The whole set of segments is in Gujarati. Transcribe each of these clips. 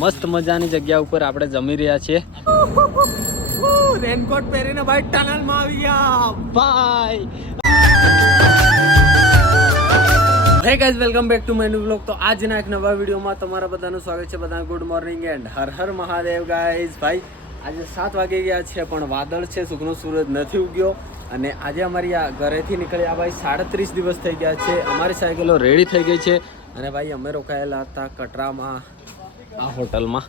મસ્ત મજાની જગ્યા ઉપર આપણે જમી રહ્યા છીએ. રેનકોટ પહેરીને ભાઈ ટનલમાં આવી ગયા ભાઈ. Hey guys, welcome back to my new vlog. તો આજના એક નવા વિડીયોમાં તમારા બધાનું સ્વાગત છે. બધા good morning and her Har Mahadev guys. ભાઈ આજે 7 વાગી ગયા છે પણ વાદળ છે, સુગનો સૂરજ નથી ઉગ્યો. અને આજે અમારી આ ઘરેથી નીકળ્યા ભાઈ 37 દિવસ થઈ ગયા છે. અમારી સાયકલો રેડી થઈ ગઈ છે અને ભાઈ અમે રોકાયેલા હતા કટરામાં આ હોટલમાં.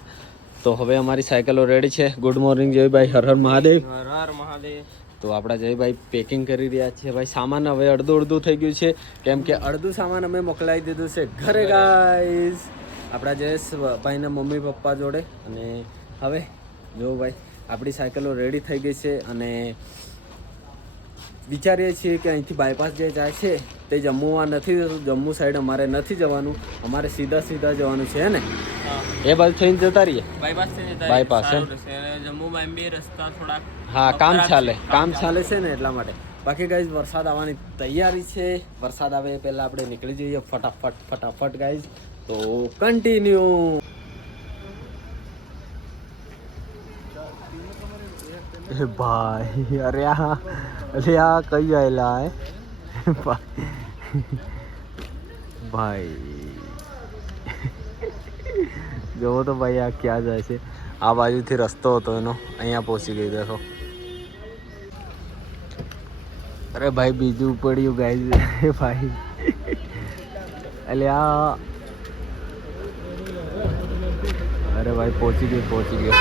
તો હવે અમારી સાયકલો રેડી છે. ગુડ મોર્નિંગ જયભાઈ, હર હર મહાદેવ. હર હર મહાદેવ. તો આપણા જયભાઈ પેકિંગ કરી રહ્યા છે. ભાઈ સામાન હવે અડધું થઈ ગયું છે, કેમ કે અડધું સામાન અમે મોકલાવી દીધું છે ઘરે ગાઈઝ, આપણા જયેશભાઈના મમ્મી પપ્પા જોડે. અને હવે જો ભાઈ આપણી સાયકલો રેડી થઈ ગઈ છે અને વિચારીએ છીએ કે અહીંથી બાયપાસ જે જાય છે તે જમ્મુમાં નથી જતું. જમ્મુ સાઈડ અમારે નથી જવાનું, અમારે સીધા જવાનું છે ને. એ બાજુ થઈને જતા રહીએ બાયપાસ જમ્મુમાં બી રસ્તા થોડા હા કામ ચાલે છે ને એટલા માટે. બાકી ગાઈઝ વરસાદ આવવાની તૈયારી છે. વરસાદ આવે એ પહેલાં આપણે નીકળી જઈએ ફટાફટ ગાઈઝ. તો કન્ટિન્યુ. ભાઈ અરે આ કઈ આવેલા હે ભાઈ જોવો તો ભાઈ આ ક્યાં જાય છે. આ બાજુથી રસ્તો હતો એનો, અહીંયા પહોંચી ગઈ દેખો. અરે ભાઈ બીજું પડ્યું ગાઈઝ ભાઈ. એટલે આ અરે ભાઈ પહોંચી ગયો.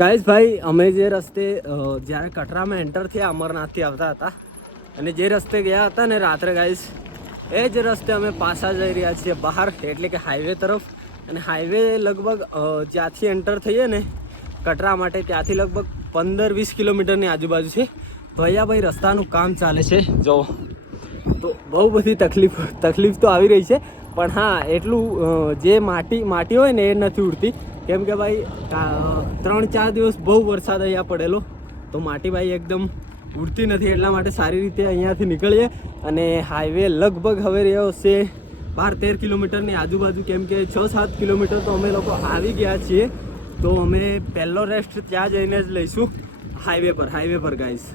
ગાઈઝ ભાઈ અમે જે રસ્તે જ્યારે કટરામાં એન્ટર થયા અમરનાથથી આવતા હતા અને જે રસ્તે ગયા હતા ને રાત્રે ગાઈઝ, એ જ રસ્તે અમે પાછા જઈ રહ્યા છીએ બહાર, એટલે કે હાઈવે તરફ. અને હાઈવે લગભગ જ્યાંથી એન્ટર થઈએ ને કટરા માટે ત્યાંથી લગભગ 15-20 કિલોમીટરની આજુબાજુ છે. તો અહીંયા ભાઈ રસ્તાનું કામ ચાલે છે જો. તો બહુ બધી તકલીફ તો આવી રહી છે, પણ હા એટલું જે માટી હોય ને એ નથી ઉડતી, કેમ કે ભાઈ 3-4 દિવસ બહુ વરસાદ અહીંયા પડેલો, તો માટી ભાઈ એકદમ ઉડતી નથી. એટલા માટે સારી રીતે અહીંયાથી નીકળીએ. અને હાઈવે લગભગ હવે રહ્યો છે 12-13 કિલોમીટરની આજુબાજુ, કેમ કે 6-7 કિલોમીટર તો અમે લોકો આવી ગયા છીએ. તો અમે પહેલો રેસ્ટ ત્યાં જઈને જ લઈશું હાઈવે પર ગાઈઝ.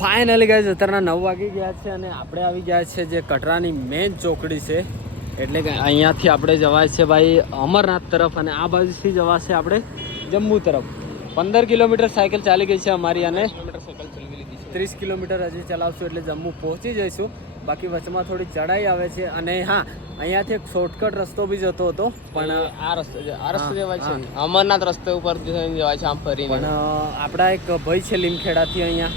ફાઇનલી ગાઈઝ અત્યારના 9 વાગી ગયા છે અને આપણે આવી ગયા છે જે કટરાની મેઇન ચોકડી છે. એટલે કે અહીંયાથી આપણે જવાય છે ભાઈ અમરનાથ તરફ અને આ બાજુથી જવાશે આપણે જમ્મુ તરફ. 15 કિલોમીટર સાયકલ ચાલી ગઈ છે અમારી અને 30 કિલોમીટર હજી ચલાવશું એટલે જમ્મુ પહોંચી જઈશું. બાકી વચમાં થોડી ચઢાઈ આવે છે. અને હા અહીંયાથી એક શોર્ટકટ રસ્તો બી જતો હતો, પણ આ રસ્તો જવાય છે અમરનાથ રસ્તે ઉપર જવાય છે આમ ફરીને. પણ આપણા એક ભાઈ છે લીમખેડાથી અહીંયા,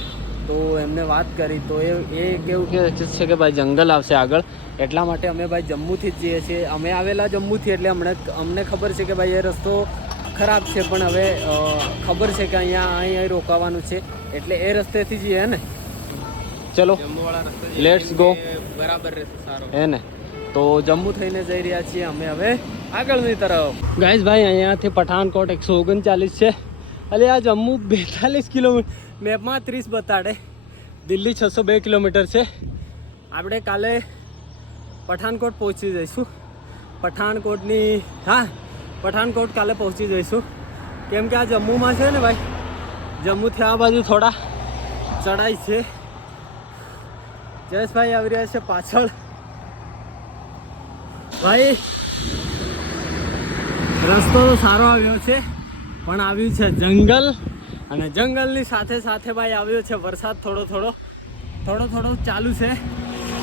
તો એમને વાત કરી તો એ કેવું કે છે કે ભાઈ જંગલ આવશે આગળ, એટલા માટે અમે ભાઈ જમ્મુથી જ જઈએ છીએ. અમે આવેલા જમ્મુથી એટલે અમને ખબર છે કે ભાઈ એ રસ્તો ખરાબ છે, પણ હવે ખબર છે કે અહીંયા રોકાવાનું છે એટલે એ રસ્તેથી જઈએ ને. ચલો લેટ્સ ગો. બરાબર રહેશે સારો હે ને. તો જમ્મુ થઈને જઈ રહ્યા છીએ અમે હવે આગળની તરફ. ગાઈઝ ભાઈ અહીંયાથી પઠાનકોટ 139 છે. એટલે આ જમ્મુ 42 કિલોમીટર, મેપમાં 30 બતાડે. દિલ્હી 602 કિલોમીટર છે. આપણે કાલે પઠાનકોટ પહોંચી જઈશું. પઠાનકોટ કાલે પહોંચી જઈશું, કેમ કે આ જમ્મુમાં છે ને ભાઈ, જમ્મુથી આ બાજુ થોડા ચડાઈ છે. જયેશભાઈ આવી રહ્યા છે પાછળ. ભાઈ રસ્તો તો સારો આવ્યો છે, પણ આવ્યું છે જંગલ, અને જંગલની સાથે ભાઈ આવ્યો છે વરસાદ. થોડો ચાલુ છે,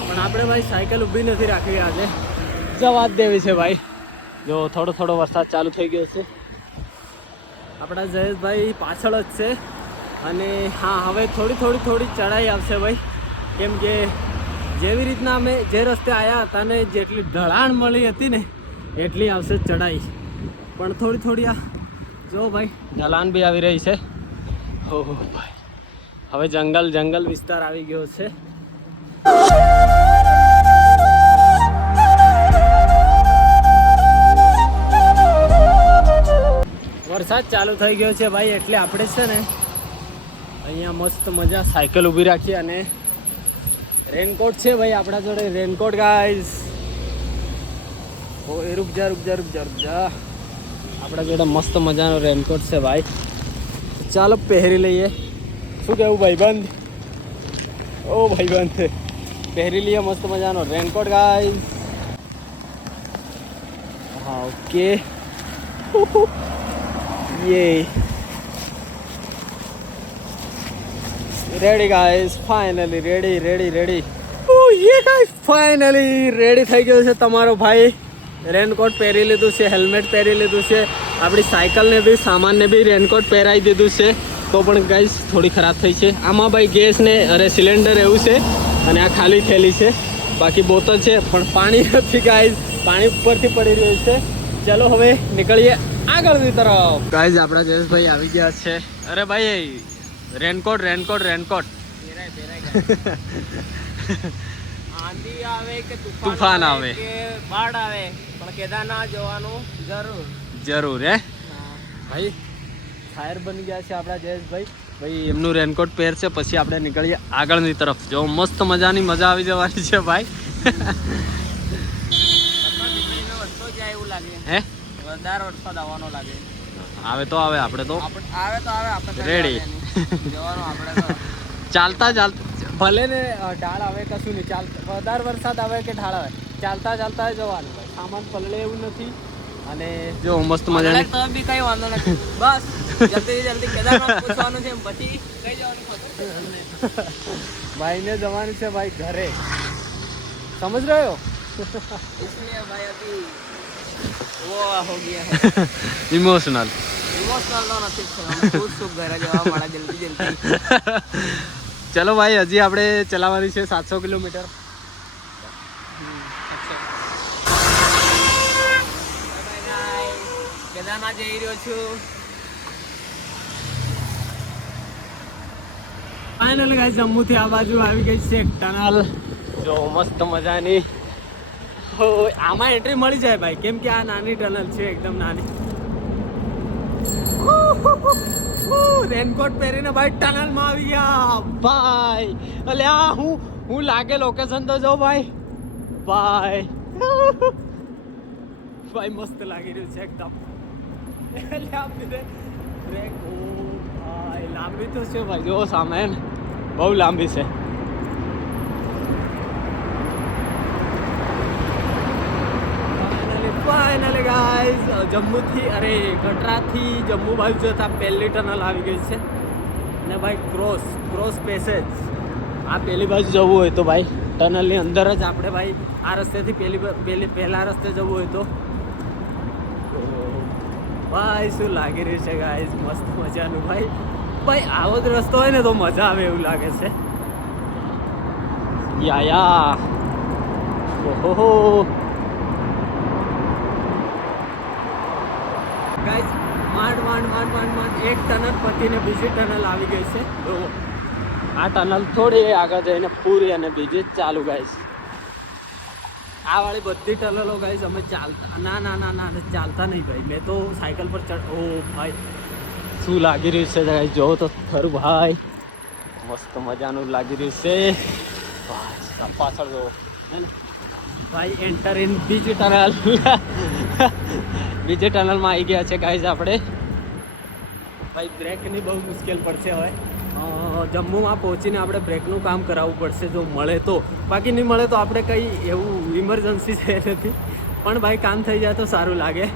પણ આપણે ભાઈ સાયકલ ઊભી નથી રાખવી, આજે જવા જ દેવી છે ભાઈ. જો થોડો વરસાદ ચાલુ થઈ ગયો છે. આપણા જયેશભાઈ પાછળ જ છે. અને હા હવે થોડી ચઢાઈ આવશે ભાઈ, કેમ કે જેવી રીતના અમે જે રસ્તે આવ્યા હતા ને જેટલી ઢળાણ મળી હતી ને એટલી આવશે ચઢાઈ, પણ થોડી આ જો ભાઈ ઢલાન બી આવી રહી છે. ઓહો ભાઈ હવે જંગલ વિસ્તાર આવી ગયો છે. વરસાદ ચાલુ થઈ ગયો છે ભાઈ, એટલે આપણે છે ને અહીંયા મસ્ત મજા સાયકલ ઊભી રાખી અને રેનકોટ છે ભાઈ આપણા જોડે, રેનકોટ ગાઈઝ. ઓ એ રૂક જા આપણા જોડે મસ્ત મજાનો રેનકોટ છે ભાઈ, ચાલો પહેરી લઈએ. શું કહેવું ભાઈબંધ? ઓ ભાઈબંધ, પહેરી લઈએ મસ્ત મજાનો રેનકોટ ગાઈઝ. હા ઓકે, યે રેડી ગાઈઝ, ફાઇનલી રેડી. ઓ યે ગાઈઝ, ફાઇનલી રેડી થઈ ગયો છે તમારો ભાઈ. રેનકોટ પહેરી લીધું છે, હેલ્મેટ પહેરી લીધું છે, આપણી સાયકલને બી સામાનને બી રેનકોટ પહેરાવી દીધું છે. તો પણ ગાઈઝ થોડી ખરાબ થઈ છે. આમાં ભાઈ ગેસ ને સિલિન્ડર એવું છે અને આ ખાલી થયેલી છે, બાકી બોતલ છે પણ પાણી નથી ગાઈઝ, પાણી ઉપરથી પડી રહ્યું છે. ચલો હવે નીકળીએ આગળની તરફ. ગાઈઝ આપણા જયેશભાઈ આવી ગયા છે. અરે ભાઈ રેનકોટ આંધી આવે કે તૂફાન આવે કે બાઢ આવે પણ કેદારનાથ જવાનું જરૂર હે ભાઈ. ફાયર બની ગયા છે આપણા જયેશભાઈ. ભાઈ એમનું રેનકોટ પહેરશે પછી આપણે નીકળીએ આગળની તરફ. જો મસ્ત મજાની મજા આવી જવાની છે ભાઈ. એવું લાગે હે વધારે વરસાદ આવવાનો લાગે. આવે તો આવે, આપણે તો આપણે રેડી જવાનું. આપણે તો ચાલતા ભલે ને ઢાળ આવે કશું નહીં, વધારે વરસાદ આવે કે ઢાળ આવે ચાલતા જવાનું ભાઈ. સામાન પલળે એવું નથી. અને જો મસ્ત મજાની તો બી કઈ વાંધો નથી, બસ જલ્દી કેદારનાથ પૂછવાનું છે પછી કઈ જવાનું ખબર. ભાઈને જવાનું છે ભાઈ ઘરે, સમજ રહ્યો हो? इसलिए भाई अभी वो हो गया है ઇમોશનલ तो નથી છે, ખુદ સુખ ઘરે જવા મળે જલ્દી. ચલો ભાઈ, હજી આપણે ચલાવવાની છે 700 કિલોમીટર. કેદારનાથ જઈ રહ્યો છું. ફાઇનલ ગાઈસ જમ્મુથી આ બાજુ આવી ગઈ છે એક ટનલ. જો મસ્ત મજાની. આમાં એન્ટ્રી મળી જાય ભાઈ, કેમ કે આ નાની ટનલ છે, એકદમ નાની. રેનકોટ પહેરીને ભાઈ ટનલમાં આવી ગયા ભાઈ. અલ્યા હું લાગે લોકેશન તો જો ભાઈ. ભાઈ મસ્ત લાગી રહ્યું છે એકદમ. લાંબી તો છે ભાઈ, જો સામે બહુ લાંબી છે. ફાઇનલી ગાઈઝ જમ્મુથી કટરાથી જમ્મુ બાજુ જતા પહેલી ટનલ આવી ગઈ છે. અને ભાઈ ક્રોસ પેસેજ, આ પહેલી બાજુ જવું હોય તો ભાઈ ટનલની અંદર જ આપણે ભાઈ આ રસ્તેથી પહેલા રસ્તે જવું હોય તો ભાઈ શું લાગી રહ્યું છે ગાઈઝ, મસ્ત મજાનું ભાઈ આવો જ રસ્તો હોય ને તો મજા આવે એવું લાગે છે. યા ઓહો ગાઈઝ, માંડ એક ટનલ પતીને બીજી ટનલ આવી ગઈ છે. તો આ ટનલ થોડી આગળ જઈને પૂરી અને બીજી જ ચાલુ ગાઈઝ. આ વાળી બધી ટનલો ગાઈઝ અમે ચાલતા ના ચાલતા નહીં ભાઈ. મેં તો સાયકલ પર ઓ ભાઈ શું લાગી રહ્યું છે ગાઈઝ, જોવો તો ખરું ભાઈ. મસ્ત મજાનું લાગી રહ્યું છે ભાઈ. પાછળ જોવો ભાઈ. એન્ટર ઇન બીજી ટનલ. બીજી ટનલમાં આવી ગયા છે ગાઈઝ આપણે. ભાઈ બ્રેકની બહુ મુશ્કેલ પડશે હવે. જમ્મુમાં પહોંચીને આપણે બ્રેકનું કામ કરાવવું પડશે જો મળે તો, બાકી નહીં મળે તો આપણે કંઈ એવું ઇમરજન્સી છે નથી, પણ ભાઈ કામ થઈ જાય તો સારું લાગે.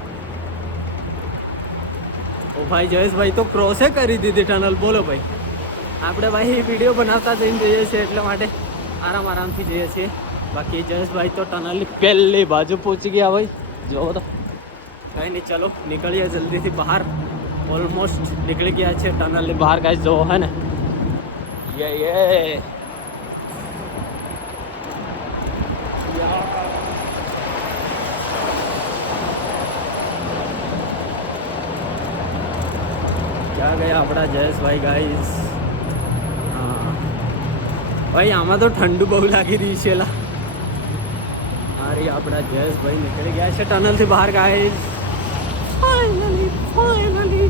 ઓ ભાઈ જયેશભાઈ તો ક્રોસે કરી દીધી ટનલ. બોલો ભાઈ, આપણે ભાઈ વિડીયો બનાવતા જઈને જઈએ છીએ એટલા માટે આરામથી જઈએ છીએ. બાકી જયેશભાઈ તો ટનલની પહેલી બાજુ પહોંચી ગયા ભાઈ. જોવો તો કંઈ નહીં, ચલો નીકળીએ જલ્દીથી બહાર. ઓલમોસ્ટ નીકળી ગયા છે ટનલની બહાર ગાઈસ, જોવો હે ને. યે ક્યાં ગયા આપણા જયેશભાઈ ગાઈસ. હા ભાઈ આમાં તો ઠંડુ બહુ લાગી રહી છે લા. અરે આપણા જયેશભાઈ નીકળી ગયા છે ટનલથી બહાર ગાઈસ. ફાઇનલી ફાઇનલી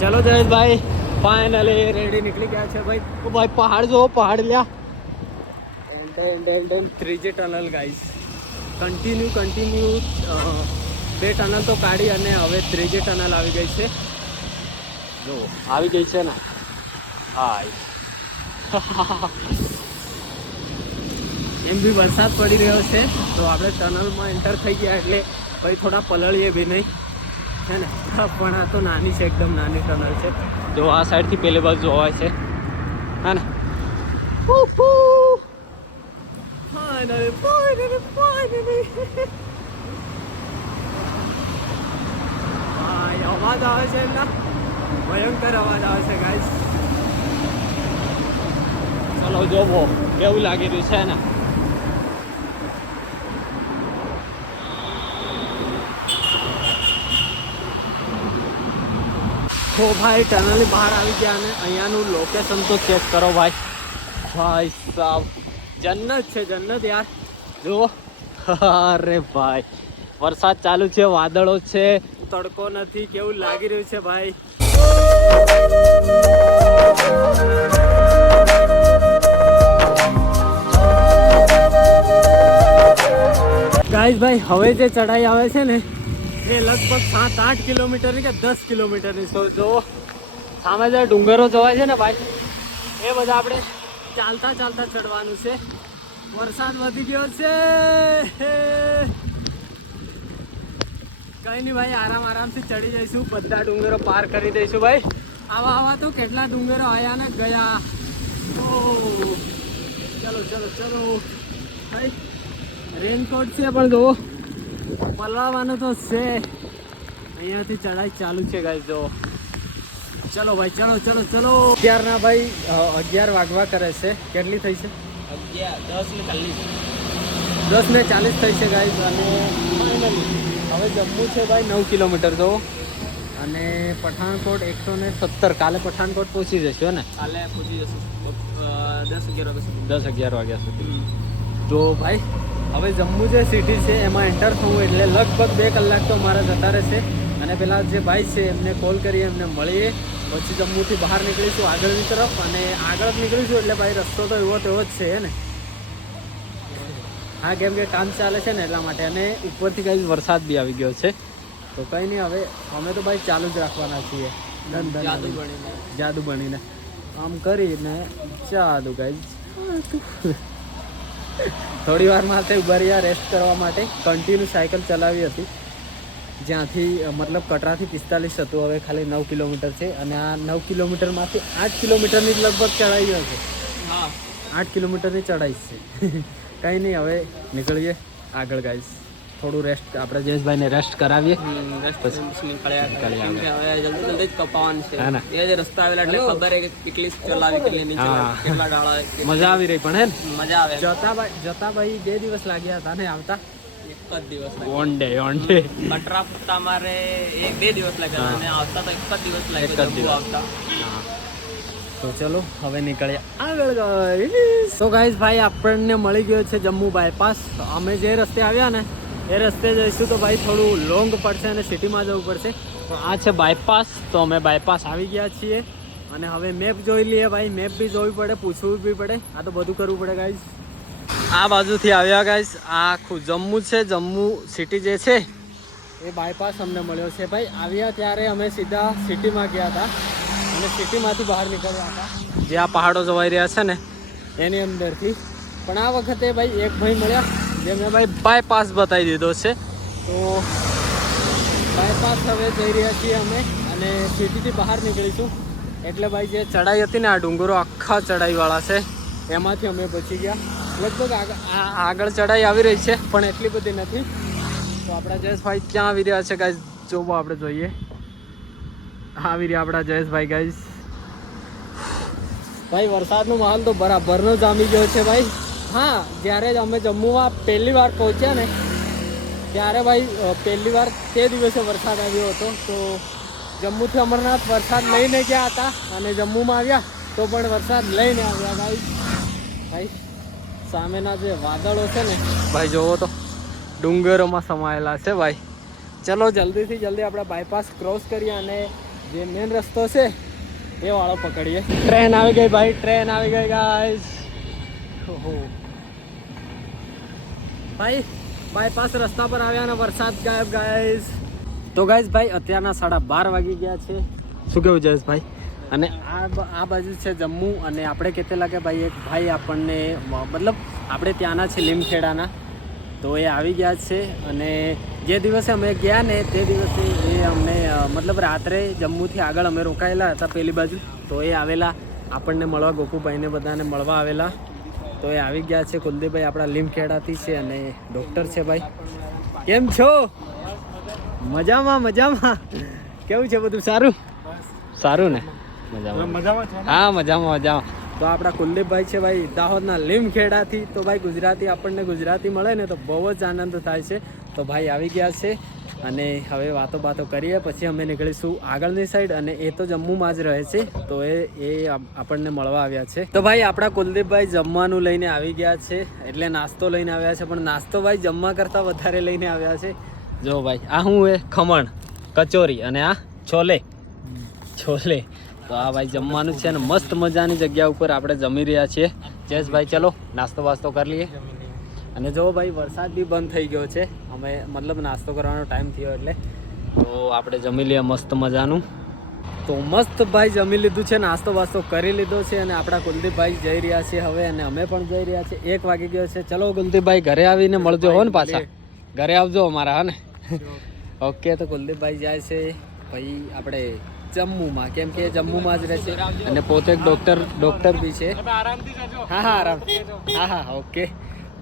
ચલો જયેશભાઈ ફાઇનલી રેડી નીકળી ગયા છે ભાઈ. ઓ ભાઈ પહાડ જો પહાડ લ્યા. ત્રીજી ટનલ ગાઈસ. કન્ટિન્યુ 2 ટનલ તો કાઢી અને હવે ત્રીજી ટનલ આવી ગઈ છે. જો આવી ગઈ છે ને. હાય એમ બી વરસાદ પડી રહ્યો છે તો આપણે ટનલમાં એન્ટર થઈ ગયા એટલે ભાઈ થોડા પલળીએ બી નહીં છે ને. પણ આ તો નાની છે, એકદમ નાની ટનલ છે. જો આ સાઈડથી પેલી બાજુ જોવાય છે હા ને. અવાજ આવે છે એમના ભયંકર અવાજ આવે છે ગાઈસ. ચલો જોવો કેવું લાગી રહ્યું છે ને. તો ભાઈ ટનલની બહાર આવી ગયા અને અહીંયાનું લોકેશન તો ચેક કરો ભાઈ. ભાઈ સાહેબ જન્નત છે, જન્નત યાર. જુઓ અરે ભાઈ વરસાદ ચાલુ છે, વાદળો છે, તડકો નથી. કેવું લાગી રહ્યું છે ભાઈ. ગાઈસ ભાઈ હવે જે ચઢાઈ આવે છે ને એ લગભગ 7-8 કિલોમીટરની કે 10 કિલોમીટરની. જો સામે જે ડુંગરો જોવાય છે ને ભાઈ એ બધા આપણે ચાલતા ચાલતા ચડવાનું છે. વરસાદ વધી ગયો છે. કઈ નહીં ભાઈ આરામથી ચડી જઈશું. બધા ડુંગરો પાર કરી દઈશું ભાઈ. આવા તો કેટલા ડુંગરો આયા ને ગયા. ચલો ભાઈ રેનકોટ છે પણ જો પલળવાનું તો છે. અહીંયાથી ચઢાઈ ચાલુ છે ગાઈસ. જો ચલો ભાઈ ચલો. અત્યારના ભાઈ 11 વાગવા કરે છે. કેટલી થઈ છે? 10:40 થઈ છે ગાઈસ. અને ફાઇનલી હવે જમ્મુ છે ભાઈ 9 કિલોમીટર જો. અને પઠાણકોટ 170. કાલે પઠાણકોટ પહોંચી જશું ને? કાલે પહોંચી જશું 10-11 વાગ્યા સુધી. તો ભાઈ હવે જમ્મુ જે સિટી છે એમાં એન્ટર થવું એટલે લગભગ 2 કલાક તો મારા જતા રહેશે. અને પેલા જે ભાઈ છે એમને કોલ કરીએ, એમને મળીએ, પછી જમ્મુથી બહાર નીકળીશું આગળની તરફ. અને આગળ નીકળીશું એટલે ભાઈ રસ્તો તો એવો તેવો જ છે ને. હા કેમ કે કામ ચાલે છે ને એટલા માટે. અને ઉપરથી કંઈ વરસાદ બી આવી ગયો છે તો કંઈ નહીં. હવે અમે તો ભાઈ ચાલુ જ રાખવાના છીએ. જાદુ બનીને આમ કરીને જાદુ ગાઈસ. થોડી વાર માટે ઉભા રહ્યા રેસ્ટ કરવા માટે. કન્ટિન્યુ સાયકલ ચલાવી હતી જ્યાંથી મતલબ કટરાથી 45 હતું. હવે ખાલી 9 કિલોમીટર છે. અને આ 9 કિલોમીટરમાંથી 8 કિલોમીટરની લગભગ ચઢાઈ હશે. હા 8 કિલોમીટરની ચઢાઈ છે. કંઈ નહીં હવે નીકળીએ આગળ ગાઈસ. થોડું રેસ્ટ આપણે જયેશભાઈને રેસ્ટ કરાવીએ. જલ્દી કપાવાનું છે. એ રસ્તા આવેલા એટલે ખબર કે કેટલી ચલાવી કેટલી નહીં ચલાવી, કેટલા ડાળા. મજા આવી રહી પણ હે ને? મજા આવે. જતા ભાઈ 2 દિવસ લાગ્યા હતા ને આવતા 1 જ દિવસ ઓન ડે કટરા ફરતા મારે 2 દિવસ લાગ્યા અને આવતા તો 1 જ દિવસ લાગ્યો જમ્મુ આવતા. તો ચલો હવે નીકળ્યા આગળ ગાઈસ. તો ગાઈસ ભાઈ આપણને મળી ગયો છે જમ્મુ બાયપાસ. અમે જે રસ્તે આવ્યા ને એ રસ્તે જઈશું તો ભાઈ થોડું લોંગ પડશે અને સિટીમાં જવું પડશે. પણ આ છે બાયપાસ તો અમે બાયપાસ આવી ગયા છીએ. અને હવે મેપ જોઈ લઈએ ભાઈ. મેપ બી જોવી પડે, પૂછવું બી પડે. આ તો બધું કરવું પડે ગાઈસ. આ બાજુથી આવ્યા ગાઈસ. આ આખું જમ્મુ છે. જમ્મુ સિટી જે છે એ બાયપાસ અમને મળ્યો છે ભાઈ. આવ્યા ત્યારે અમે સીધા સિટીમાં ગયા હતા અને સિટીમાંથી બહાર નીકળ્યા હતા જે આ પહાડો જોવાઈ રહ્યા છે ને એની અંદરથી. પણ આ વખતે ભાઈ એક ભાઈ મળ્યા જેમને ભાઈ બાયપાસ બતાવી દીધો છે. તો બાયપાસ હવે જઈ રહ્યા છીએ અમે અને સિટીથી બહાર નીકળીશું. એટલે ભાઈ જે ચઢાઈ હતી ને આ ડુંગરો આખા ચઢાઈવાળા છે એમાંથી અમે બચી ગયા. લગભગ આગળ ચઢાઈ આવી રહી છે પણ એટલી બધી નથી. તો આપણા જયેશભાઈ ક્યાં આવી રહ્યા છે ગાઈસ જોવો આપણે જોઈએ. આવી રહ્યા આપણા જયેશભાઈ ગાઈસ. ભાઈ વરસાદનો માહોલ તો બરાબરનો જામી ગયો છે ભાઈ. હા જ્યારે અમે જમ્મુમાં પહેલી વાર પહોંચ્યા ને ત્યારે ભાઈ પહેલી વાર તે દિવસે વરસાદ આવ્યો હતો. તો જમ્મુથી અમરનાથ વરસાદ લઈને ગયા હતા અને જમ્મુમાં આવ્યા તો પણ વરસાદ લઈને આવ્યા ભાઈ. સામેના જે વાદળો છે ને ભાઈ જોવો તો ડુંગરોમાં સમાયેલા છે ભાઈ. ચલો જલ્દીથી જલ્દી આપણે બાયપાસ ક્રોસ કરીએ અને જે મેન રસ્તો છે એ વાળો પકડીએ. ટ્રેન આવી ગઈ ભાઈ, ટ્રેન આવી ગઈ ગાઈસ. ઓહો ભાઈ બાયપાસ રસ્તા પર આવ્યા અને વરસાદ ગાયબ ગાઈસ. તો ગાઈસ ભાઈ અત્યારના 12:30 વાગી ગયા છે. શું કેવું જયેશભાઈ? અને આ બાજુ છે જમ્મુ અને આપણે કેટલે લાગે ભાઈ એક ભાઈ આપણને મતલબ આપણે ત્યાંના છે લીમખેડાના, તો એ આવી ગયા છે. અને જે દિવસે અમે ગયા ને તે દિવસે એ અમને મતલબ રાત્રે જમ્મુથી આગળ અમે રોકાયેલા હતા પેલી બાજુ, તો એ આવેલા આપણને મળવા, ગોકુભાઈને બધાને મળવા આવેલા. તો એ આવી ગયા છે. કુલદીપભાઈ આપણા લીમખેડાથી છે અને ડૉક્ટર છે ભાઈ. કેમ છો? મજામાં મજામાં. કેવું છે બધું? સારું સારું ને? મજામાં. હા મજામાં મજામાં. તો આપણા કુલદીપભાઈ છે ભાઈ દાહોદના લીમખેડાથી. તો ભાઈ ગુજરાતી આપણને ગુજરાતી મળે ને તો બહુ જ આનંદ થાય છે. તો ભાઈ આવી ગયા છે અને હવે વાતો કરીએ, પછી અમે નીકળીશું આગળની સાઈડ. અને એ તો જમ્મુમાં જ રહે છે, તો એ આપણને મળવા આવ્યા છે. તો ભાઈ આપણા કુલદીપભાઈ જમવાનું લઈને આવી ગયા છે, એટલે નાસ્તો લઈને આવ્યા છે. પણ નાસ્તો ભાઈ જમવા કરતાં વધારે લઈને આવ્યા છે. જો ભાઈ આ શું એ ખમણ, કચોરી અને આ છોલે. તો આ ભાઈ જમવાનું છે ને મસ્ત મજાની જગ્યા ઉપર આપણે જમી રહ્યા છીએ. જયેશભાઈ ચલો નાસ્તો વાસ્તો કરી લઈએ. અને જો ભાઈ વરસાદ બી બંધ થઈ ગયો છે, અમે મતલબ નાસ્તો કરવાનો ટાઈમ થયો એટલે તો આપણે જમી લઈએ મસ્ત મજાનું. તો મસ્ત ભાઈ જમી લીધું છે, નાસ્તો વાસ્તો કરી લીધો છે અને આપણા કુલદીપભાઈ જઈ રહ્યા છે હવે, અને અમે પણ જઈ રહ્યા છીએ. 1 વાગી ગયો છે. ચલો કુલદીપભાઈ ઘરે આવીને મળજો હો ને, પાછા ઘરે આવજો અમારા, હા ને? ઓકે. તો કુલદીપભાઈ જાય છે ભાઈ આપણે જમ્મુમાં, કેમ કે જમ્મુમાં જ રહે છે અને પોતે એક ડૉક્ટર બી છે. હા આરામ. હા ઓકે.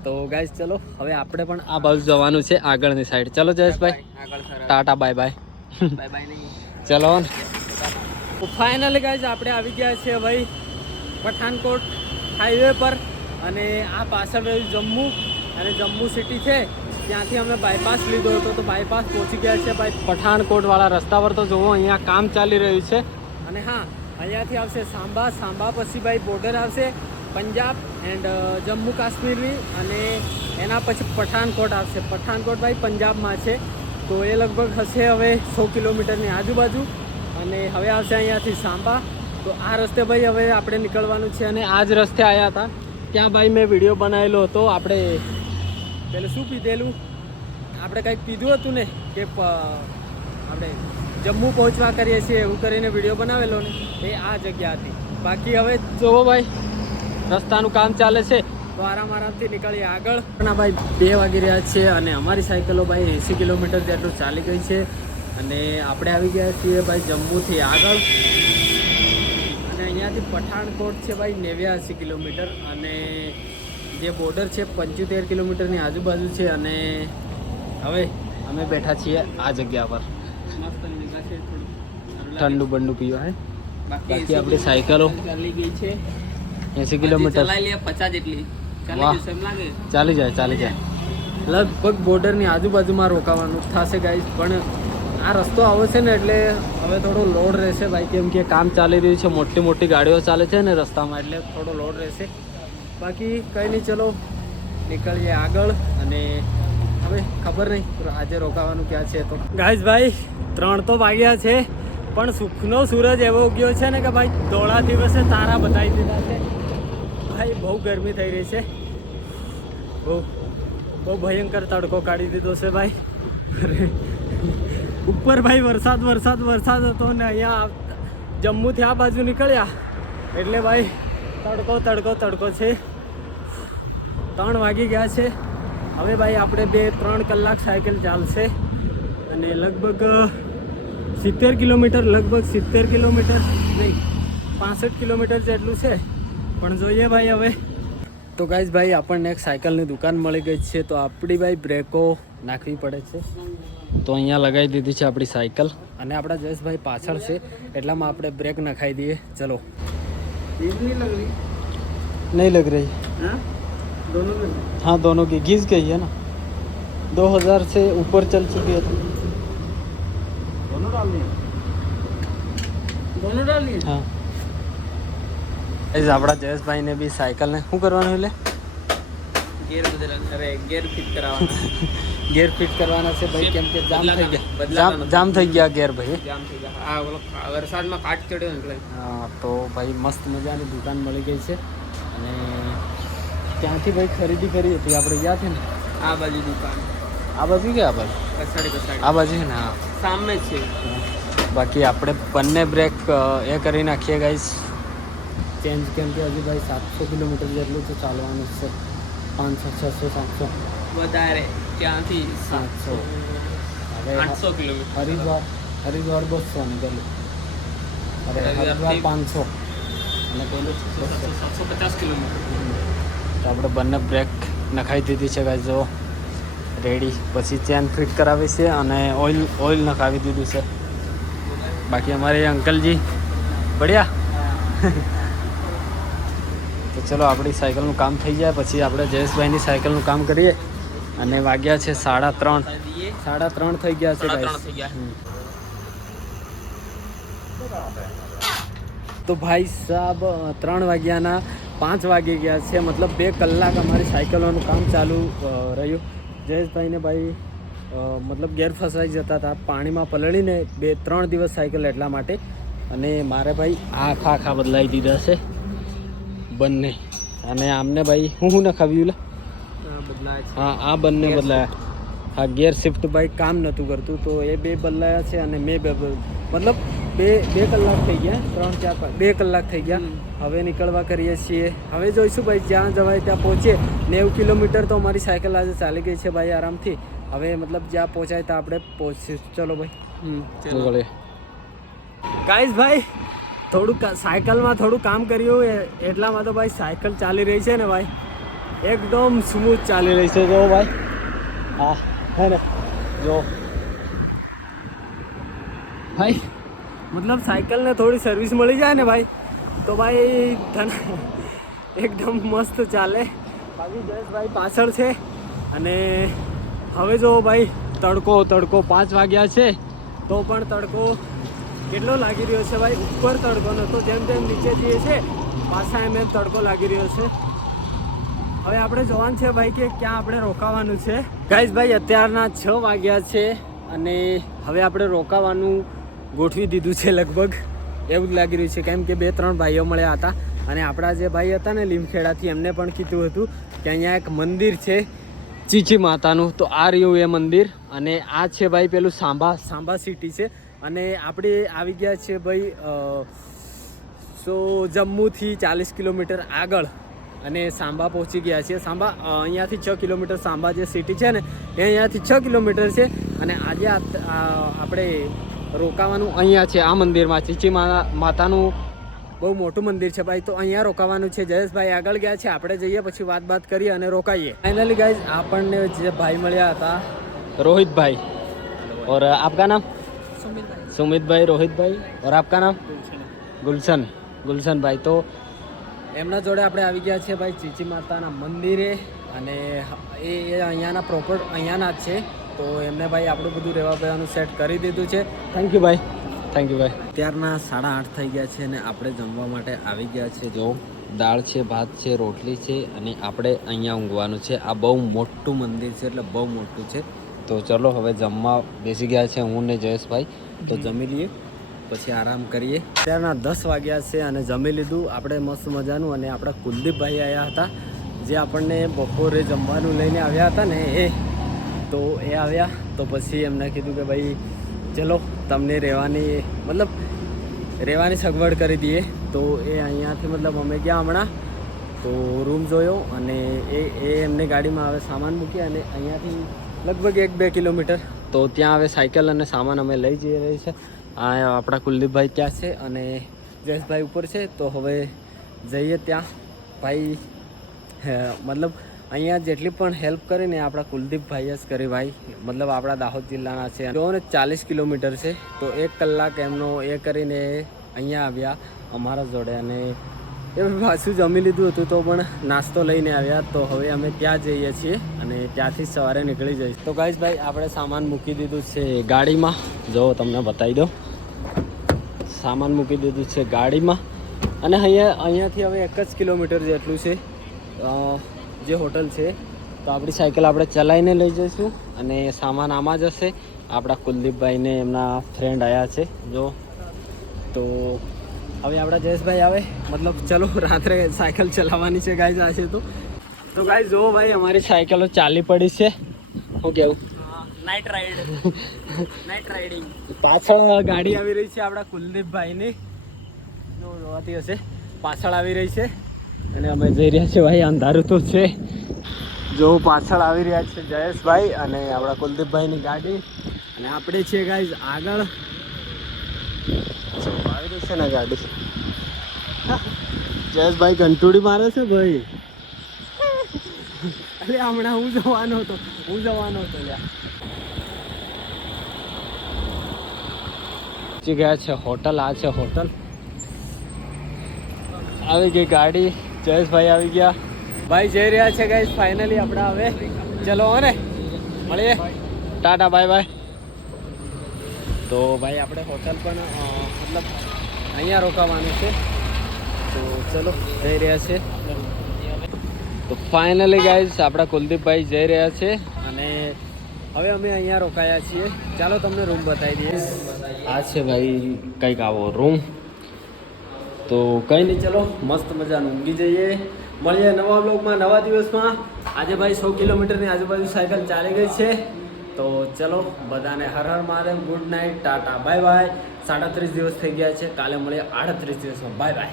તો ગાઈસ ચલો હવે આપણે પણ આ બાજુ જવાનું છે આગળની સાઈડ. ચલો જયેશભાઈ ટાટા બાય બાય. ચલો ફાઇનલી ગાઈસ આપણે આવી ગયા છે ભાઈ પઠાનકોટ હાઈવે પર. અને આ પાછળ રહ્યું જમ્મુ, અને જમ્મુ સિટી છે ત્યાંથી અમે બાયપાસ લીધો હતો. તો બાયપાસ પહોંચી ગયા છે ભાઈ પઠાનકોટવાળા રસ્તા પર. તો જુઓ અહીંયા કામ ચાલી રહ્યું છે. અને હા અહીંયાથી આવશે સાંબા પછી ભાઈ બોર્ડર આવશે પંજાબ એન્ડ જમ્મુ કાશ્મીરની, અને એના પછી પઠાનકોટ આવશે. પઠાનકોટ ભાઈ પંજાબમાં છે, તો એ લગભગ હશે હવે 100 કિલોમીટરની આજુબાજુ. અને હવે આવશે અહીંયાથી સાંબા. તો આ રસ્તે ભાઈ હવે આપણે નીકળવાનું છે. અને આ જ રસ્તે આવ્યા હતા ત્યાં ભાઈ મેં વિડીયો બનાવેલો હતો. આપણે પેલું શું પીધેલું, આપણે કંઈક પીધું હતું ને કે આપણે જમ્મુ પહોંચવા કરીએ છીએ એવું કરીને વિડીયો બનાવેલો ને, એ આ જગ્યા હતી. બાકી હવે જોવો ભાઈ રસ્તાનું કામ ચાલે છે, તો આરામથી નીકળીએ આગળ. ના ભાઈ 2 વાગી રહ્યા છે અને અમારી સાયકલો ભાઈ 80 કિલોમીટર જેટલું ચાલી ગઈ છે. અને આપણે આવી ગયા છીએ ભાઈ જમ્મુથી આગળ. અને અહીંયાથી પઠાનકોટ છે ભાઈ 89 કિલોમીટર, અને જે બોર્ડર છે 75 કિલોમીટરની આજુબાજુ છે. અને હવે અમે બેઠા છીએ આ જગ્યા પર, ઠંડુ બંડુ પીવા. હે બાકી આપણી સાયકલો ચાલી ગઈ છે 80 કિલોમીટર. ચાલી જાય. લગભગ બોર્ડરની આજુબાજુમાં રોકાવાનું થશે ગાઈસ. પણ આ રસ્તો આવો છે ને એટલે હવે થોડો લોડ રહેશે ભાઈ, કેમ કે કામ ચાલી રહ્યું છે, મોટી ગાડીઓ ચાલે છે ને રસ્તામાં, એટલે થોડો લોડ રહેશે. બાકી કંઈ નહીં, ચલો નીકળીએ આગળ. અને હવે ખબર નહીં આજે રોકાવાનું ક્યાં છે. તો ગાઈસ ભાઈ 3 તો વાગ્યા છે, પણ સુખનો સૂરજ એવો ઉગ્યો છે ને કે ભાઈ ધોળા દિવસે તારા બતાવી દીધા છે ભાઈ. બહુ ગરમી થઈ રહી છે, બહુ ભયંકર તડકો કાઢી દીધો છે ભાઈ. ઉપર ભાઈ વરસાદ હતો ને અહીંયા જમ્મુથી આ બાજુ નીકળ્યા એટલે ભાઈ તડકો છે. 3 વાગી ગયા છે. હવે ભાઈ આપણે 2-3 કલાક સાયકલ ચાલશે અને લગભગ 70 કિલોમીટર નહીં 65 કિલોમીટર જેટલું છે. પણ જોઈએ ભાઈ હવે. તો ગાઈસ ભાઈ આપણને એક સાયકલની દુકાન મળી ગઈ છે, તો આપણી ભાઈ બ્રેકો નાખવી પડે છે. તો અહીંયા લગાવી દીધી છે આપણી સાયકલ, અને આપણા જયેશભાઈ પાછળ છે એટલામાં આપણે બ્રેક નખાઈ દઈએ. ચલો. नहीं लग रही हाँ दोनों की घिस गई है ना 2000 से ऊपर चल चुकी है तो दोनों डालनी है हाँ. આપણા જયેશભાઈને બી સાયકલને શું કરવાનું એટલે ગેર બદલવાનું, અરે ગેર ફિટ કરાવવાનું. ગેર ફિટ કરવાના છે ભાઈ, કેમ કે જામ થઈ ગયા, બદલાવાના. જામ થઈ ગયા ગેર ભાઈ. જામ થઈ ગયા. આ ઓલો વરસાદમાં કાટ ચડ્યો ને એટલે. હા, તો ભાઈ મસ્ત મજાની દુકાન મળી ગઈ છે અને ત્યાંથી ભાઈ ખરીદી કરી હતી આપણે, યાદ છે ને? આ બાજુ દુકાન, આ બાજુ કે આ બાજુ? પછાડી આ બાજુ છે ને? હા. સામે જ છે. બાકી આપણે બંને બ્રેક એ કરી નાખીએ ગાઈસ ચેન્જ, કેમ કે હજી ભાઈ 700 કિલોમીટર જેટલું તો ચાલવાનું છે. 500 600 700 વધારે ત્યાંથી 700 હવે 800 કિલોમીટર. હરિદ્વાર 200 ને પેલું, અરે હરિદ્વાર 500 અને પેલું 750 કિલોમીટર. તો આપણે બંને બ્રેક નખાઈ દીધી છે ગાઈસ, જો રેડી. પછી ચેન ફિટ કરાવી છે અને ઓઇલ નખાવી દીધું છે. બાકી અમારે અંકલજી બઢિયા. તો ચલો આપણી સાયકલનું કામ થઈ જાય પછી આપણે જયેશભાઈની સાયકલનું કામ કરીએ. અને વાગ્યા છે 3:30. 3:30 થઈ ગયા છે 3:30 guys. થઈ ગયા. તો ભાઈ સાહેબ 3 વાગ્યાના 5 વાગી ગયા છે, મતલબ 2 કલાક અમારી સાયકલોનું કામ ચાલુ રહ્યું. જયેશભાઈને ભાઈ મતલબ ગેર ફસાઈ જતા હતા, પાણીમાં પલળીને 2-3 દિવસ સાયકલ એટલા માટે. અને મારે ભાઈ આખા બદલાવી દીધા છે બંને. અને આમને ભાઈ હું નખાવ્યું લે, બદલાય છે. હા આ બંને બદલાયા. હા, ગેર શિફ્ટ ભાઈ કામ નહોતું કરતું તો એ 2 બદલાયા છે અને મેં મતલબ બે કલાક થઈ ગયા, 3 4 5 2 કલાક થઈ ગયા. હવે નીકળવા કરીએ છીએ. હવે જોઈશું ભાઈ, જ્યાં જવાય ત્યાં પહોંચીએ. 90 કિલોમીટર તો અમારી સાયકલ આજે ચાલી ગઈ છે ભાઈ આરામથી. હવે મતલબ જ્યાં પહોંચાય ત્યાં આપણે પહોંચીશું. ચલો ભાઈ ચલો. ગાઈસ ભાઈ થોડુંક સાયકલમાં થોડું કામ કર્યું એટલામાં તો ભાઈ સાયકલ ચાલી રહી છે ને ભાઈ, એકદમ સ્મૂથ ચાલી રહી છે. જો ભાઈ, હા હે ને, જો ભાઈ મતલબ સાયકલને થોડી સર્વિસ મળી જાય ને ભાઈ તો ભાઈ એકદમ મસ્ત ચાલે. બાકી જયેશભાઈ પાછળ છે. અને હવે જો ભાઈ તડકો 5 વાગ્યા છે તો પણ તડકો કેટલો લાગી રહ્યો છે ભાઈ, ઉપર તડકો નહોતો, જેમ નીચે જઈએ છે પાછા એમ તડકો લાગી રહ્યો છે. હવે આપણે જોવાનું છે ભાઈ કે ક્યાં આપણે રોકાવાનું છે. ગાઈસ ભાઈ અત્યારના 6 વાગ્યા છે અને હવે આપણે રોકાવાનું ગોઠવી દીધું છે લગભગ, એવું જ લાગી રહ્યું છે. કેમ કે 2-3 ભાઈઓ મળ્યા હતા અને આપણા જે ભાઈ હતા ને લીમખેડાથી, એમને પણ કીધું હતું કે અહીંયા એક મંદિર છે ચીચી માતાનું, તો આ રહ્યું એ મંદિર. અને આ છે ભાઈ પેલું સાંભા સિટી છે. અને આપણે આવી ગયા છે ભાઈ જમ્મુથી 40 કિલોમીટર આગળ અને સાંભા પહોંચી ગયા છીએ. સાંભા અહીંયાથી 6 કિલોમીટર, સાંભા જે સિટી છે ને એ અહીંયાથી 6 કિલોમીટર છે. અને આજે આપણે રોકાવાનું અહીંયા છે આ મંદિરમાં, ચીચી માતાનું બહુ મોટું મંદિર છે ભાઈ, તો અહીંયા રોકાવાનું છે. જયેશભાઈ આગળ ગયા છે, આપણે જઈએ પછી વાત કરીએ અને રોકાઈએ. ફાઇનલી ગાઈઝ આપણને જે ભાઈ મળ્યા હતા रोहित भाई, और आपका नाम? सुमित भाई, रोहित भाई, और आपका नाम? गुलशन भाई. तो એમના જોડે આપણે આવી ગયા છે ભાઈ ચીચી માતાના મંદિરે. અને એ અહીંયાના પ્રોપર અહીંયાના જ છે. તો એમને ભાઈ આપણું બધું રહેવા બેવાનું સેટ કરી દીધું છે. થેન્ક યુ ભાઈ. અત્યારના 8:30 થઈ ગયા છે અને આપણે જમવા માટે આવી ગયા છે. જો દાળ છે, ભાત છે, રોટલી છે અને આપણે અહીંયા ઊંઘવાનું છે. આ બહુ મોટું મંદિર છે, એટલે બહુ મોટું છે. તો ચલો હવે જમવા બેસી ગયા છે હું ને જયેશભાઈ. તો જમી લઈએ પછી આરામ કરીએ. અત્યારના 10 વાગ્યા છે અને જમી લીધું આપણે મસ્ત મજાનું. અને આપણા કુલદીપભાઈ આવ્યા હતા જે આપણને બપોરે જમવાનું લઈને આવ્યા હતા ને તો એ આવ્યા. તો પછી એમને કીધું કે ભાઈ ચલો તમને રહેવાની સગવડ કરી દઈએ. તો એ અહીંયાથી મતલબ અમે ગયા હમણાં તો રૂમ જોયો અને એ એમની ગાડીમાં હવે સામાન મૂકી અને અહીંયાથી લગભગ 1-2 કિલોમીટર તો ત્યાં હવે સાયકલ અને સામાન અમે લઈ જઈ રહી છે. આ આપણા કુલદીપભાઈ ત્યાં છે અને જયેશભાઈ ઉપર છે. તો હવે જઈએ ત્યાં. ભાઈ મતલબ અહીંયા જેટલી પણ હેલ્પ કરીને આપણા કુલદીપભાઈએ જ કરી ભાઈ. મતલબ આપણા દાહોદ જિલ્લાના છે. જો ને 40 કિલોમીટર છે તો 1 કલાક એમનો એ કરીને અહીંયા આવ્યા અમારા જોડે. અને એ પાછું જમી લીધું હતું તો પણ નાસ્તો લઈને આવ્યા. તો હવે અમે ત્યાં જઈએ છીએ અને ત્યાંથી સવારે નીકળી જઈશ. તો ગાઈસ ભાઈ આપણે સામાન મૂકી દીધું છે ગાડીમાં. જો તમને બતાવી દો, સામાન મૂકી દીધું છે ગાડીમાં. અને અહીંયાથી હવે 1 જ કિલોમીટર જેટલું છે જે હોટલ છે તો આપણી સાયકલ આપણે ચલાવીને લઈ જઈશું અને સામાન આમાં જ હશે. આપણા કુલદીપભાઈને એમના ફ્રેન્ડ આવ્યા છે જો. તો હવે આપણા જયેશભાઈ આવે, મતલબ ચલો રાત્રે સાયકલ ચલાવવાની છે ગાઈઝ આજે તો ગાઈઝ જો ભાઈ અમારી સાયકલો ચાલી પડી છે. શું કેવું? Night riding. પાછળ ગાડી આવી રહી છે આપણા કુલદીપભાઈની, જો જોવાતી હશે પાછળ આવી રહી છે અને અમે જઈ રહ્યા છીએ ભાઈ. અંધારું તો છે જો, પાછળ આવી રહ્યા છે જયેશભાઈ અને આપણા કુલદીપભાઈની ગાડી અને આપણે છીએ ગાઈઝ આગળ. આવી રહી છે ને ગાડી. જયેશભાઈ ઘંટુડી મારે છે ભાઈ. અરે હમણાં હું જવાનો હતો ગયા છે હોટલ. આ છે હોટલ. આવી ગઈ ગાડી, જયેશભાઈ આવી ગયા. ભાઈ જઈ રહ્યા છે ગાઈસ ફાઇનલી આપણે હવે. ચલો ને મળીએ, ટાટા બાય બાય. તો ભાઈ આપણે હોટલ પણ મતલબ અહીંયા રોકાવાનું છે. તો ચલો જઈ રહ્યા છે. તો ફાઇનલી ગાઈસ આપણા કુલદીપભાઈ જઈ રહ્યા છે અને હવે અમે અહીંયા રોકાયા છીએ. ચાલો તમને રૂમ બતાવી દઈએ. આ છે ભાઈ કંઈક આવો રૂમ. તો કંઈ નહીં, ચલો મસ્ત મજાનું ઊંઘી જઈએ. મળીએ નવા બ્લોગમાં, નવા દિવસમાં. આજે ભાઈ 100 કિલોમીટરની આજુબાજુ સાયકલ ચાલી ગઈ છે. તો ચલો બધાને Har Har Mahadev, good night, tata bye bye. 37 દિવસ થઈ ગયા છે. કાલે મળીએ 38 દિવસમાં. Bye by.